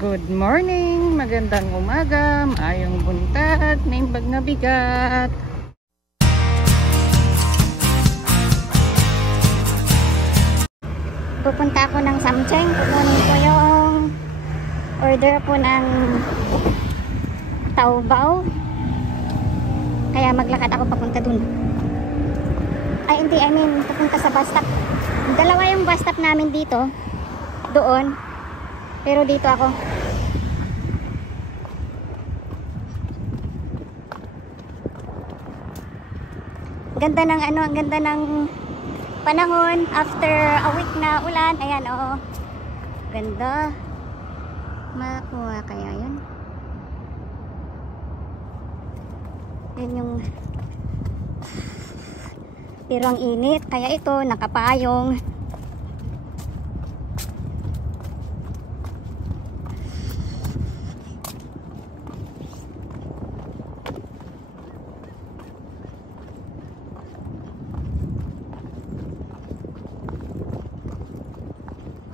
Good morning, magandang umaga, maayong buntag, naimbag na bigat. Pupunta ako ng Samcheng, kukunin ko yung order ko ng Taobao. Kaya maglakad ako papunta dun. Ay hindi, papunta sa bus stop. Dalawa yung bus stop namin dito, doon. Pero dito ako. Ganda ng ang ganda ng panahon after a week na ulan. Ayan, oo. Ganda. Makuha kaya yun. Yan yung pero ang init. Kaya ito, nakapayong.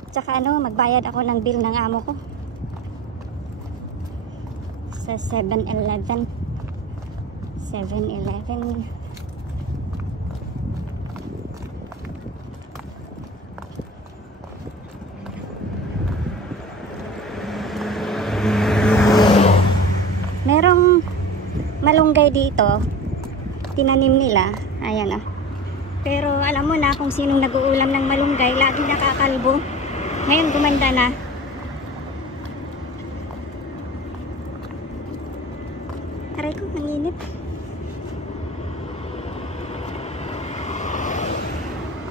Tsaka magbayad ako ng bill ng amo ko sa 7-Eleven. Merong malunggay dito, tinanim nila. Ayan pero alam mo na kung sinong nag-uulam ng malunggay, lagi nakakalbo. Ngayon gumanda na. Aray ko, ang init.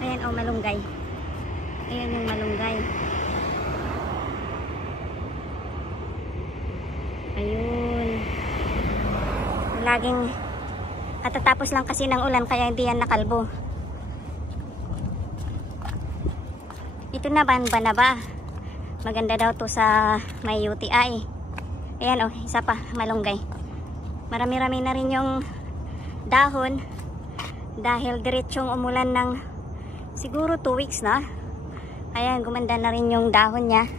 Ayan malunggay. Ayan yung malunggay. Ayun. Laging katatapos lang kasi ng ulan kaya hindi yan nakalbo. Ito na ba na ba? Maganda daw to sa may UTI. Ayan isa pa, malunggay. Marami-rami na rin yung dahon dahil diretsong umulan ng siguro 2 weeks na. Ayan, gumanda na rin yung dahon niya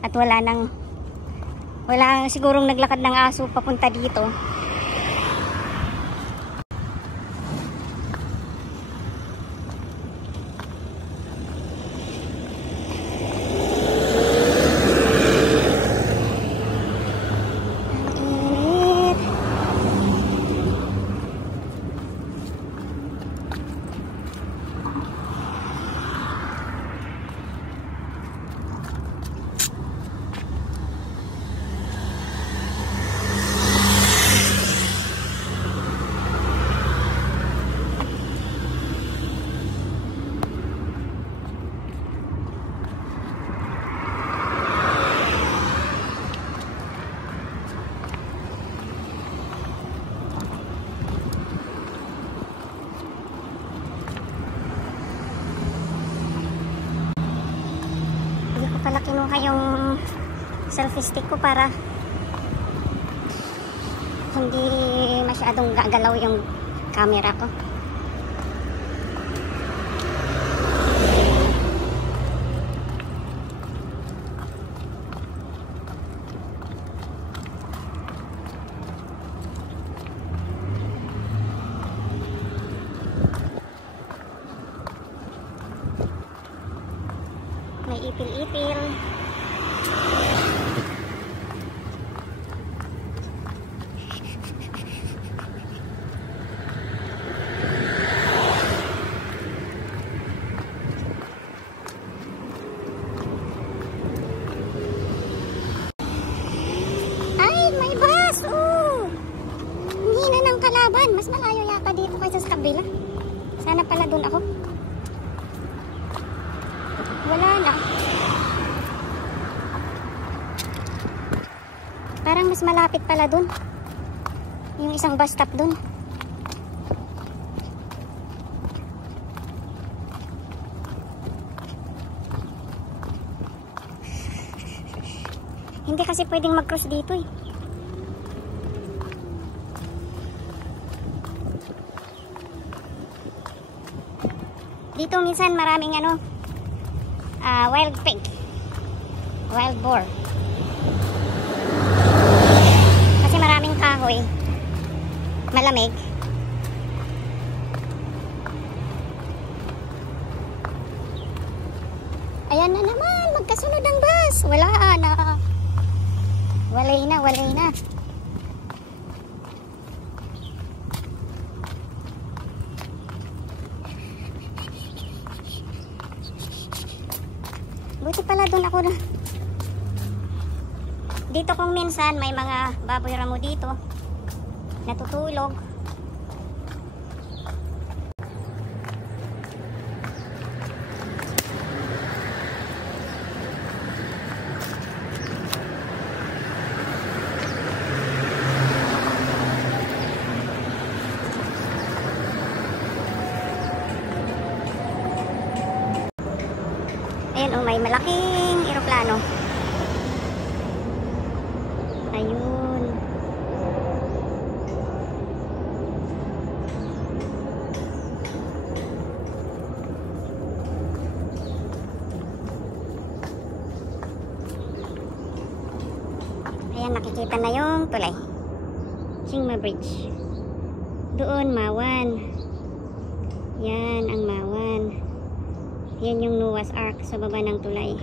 at wala sigurong naglakad ng aso papunta dito. Pala kinuha yung selfie stick ko para hindi masyadong gagalaw yung camera ko. May ipil-ipil. Ay, may bus! Ang hina ng kalaban. Mas malayo yata dito kaysa sa kabila. Sana pala dun ako. Wala na. Parang mas malapit pala dun. Yung isang bus stop dun. Hindi kasi pwedeng mag-cross dito eh. Dito minsan maraming wild pig, wild boar. Kasi maraming kahoy. Malamig. Ayan na naman, magkasunod ang bus. Wala na. Walay na, walay na. Buti pala doon ako na. Dito kung minsan may mga baboy ramo dito. Natutulog. Ayan oh, may malaking eroplano. Ayun. Ayan, nakikita na yung tulay. Chingma Bridge. Doon, Mawan. Yan ang Mawan. Yan yung Noah's Ark sa baba ng tulay.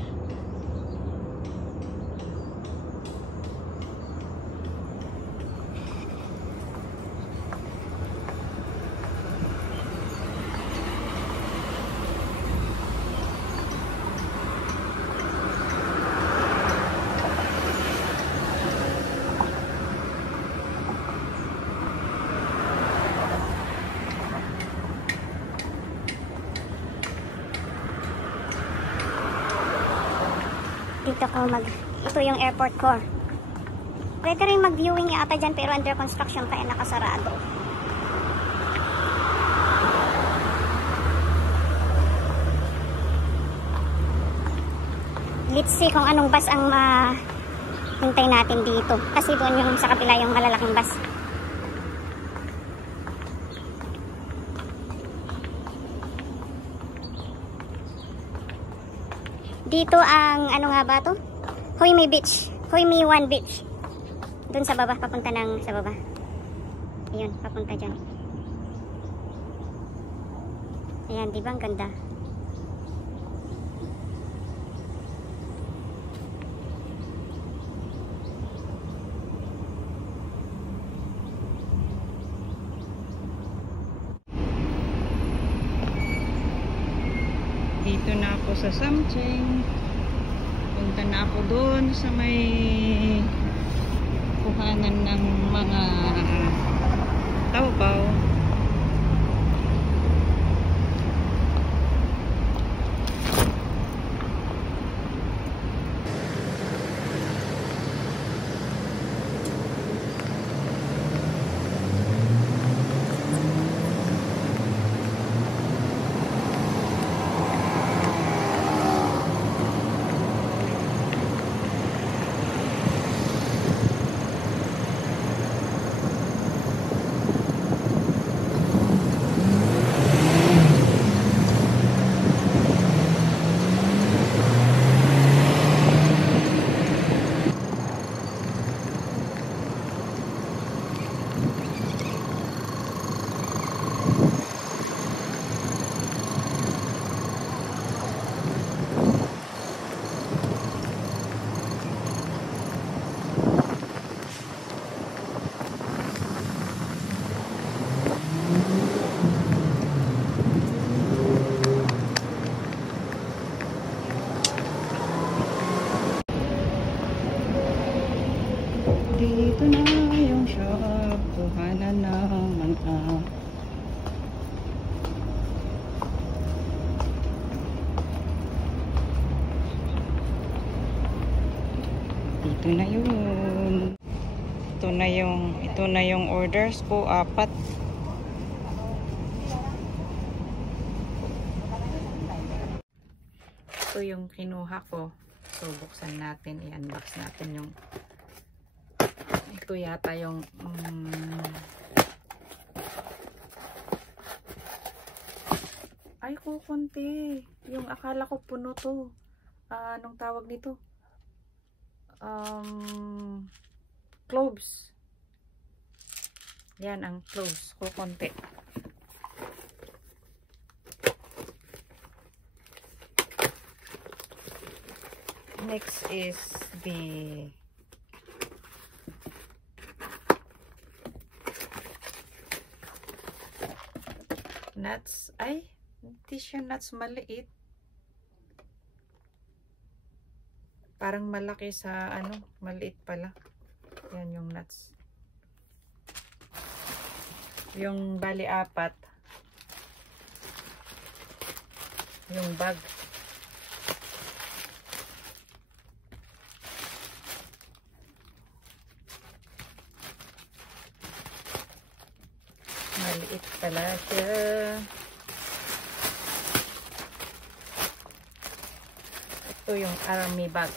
Dito ko ito yung airport ko. Pwede rin mag-viewing yata dyan pero under construction kaya nakasarado. Let's see kung anong bus ang hintay natin dito. Kasi doon yung sa kapila yung malalaking bus. Dito ang ano nga ba to? Hoi Mi Beach. Hoi Mi One Beach. Doon sa baba, papunta ng sa baba. Ayun, papunta dyan. Ayan, di ba ang ganda? Dito na ako sa Samcheng. Punta na ako doon sa may kuhanan ng mga tawbaw. Dito na yung shop. Kuhanan naman Dito na yun. Ito na yung orders ko, 4. Ito yung kinuha ko. So buksan natin, i-unbox natin yung ito yata yung ay kukunti. Yung akala ko puno to. Anong tawag nito? cloves. Yan ang cloves ko, konti. Next is the nuts. Ay, hindi siya nuts, maliit. Parang malaki sa ano, maliit pala. Yan yung nuts. Yung bali 4. Yung bag. Maliit pala siya. Ito yung army bag.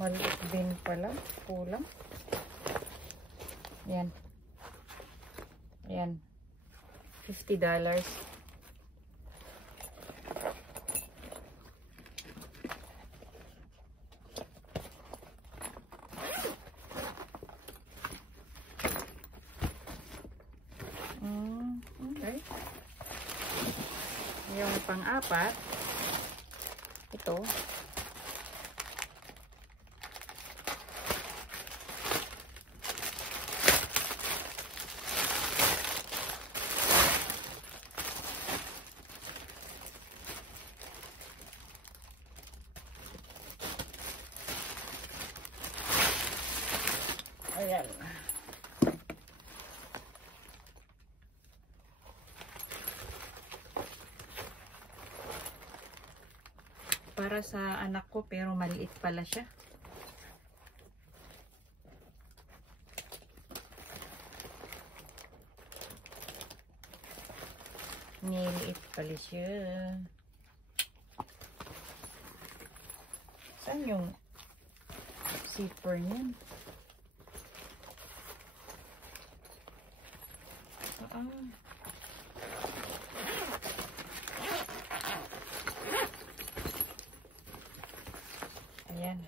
Maliit din pala. Kulang. Yan. Ayan. $50. Okay. Yung pang-4, ito. Ayan. Para sa anak ko, pero maliit pala siya. Niliit pala siya. Saan yung zipper niyan? Ayan.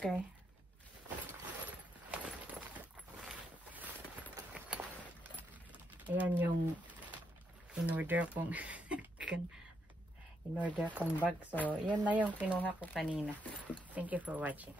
Okay. Ayan yung in-order kong bag. So, yan na yung kinuha ko kanina. Thank you for watching.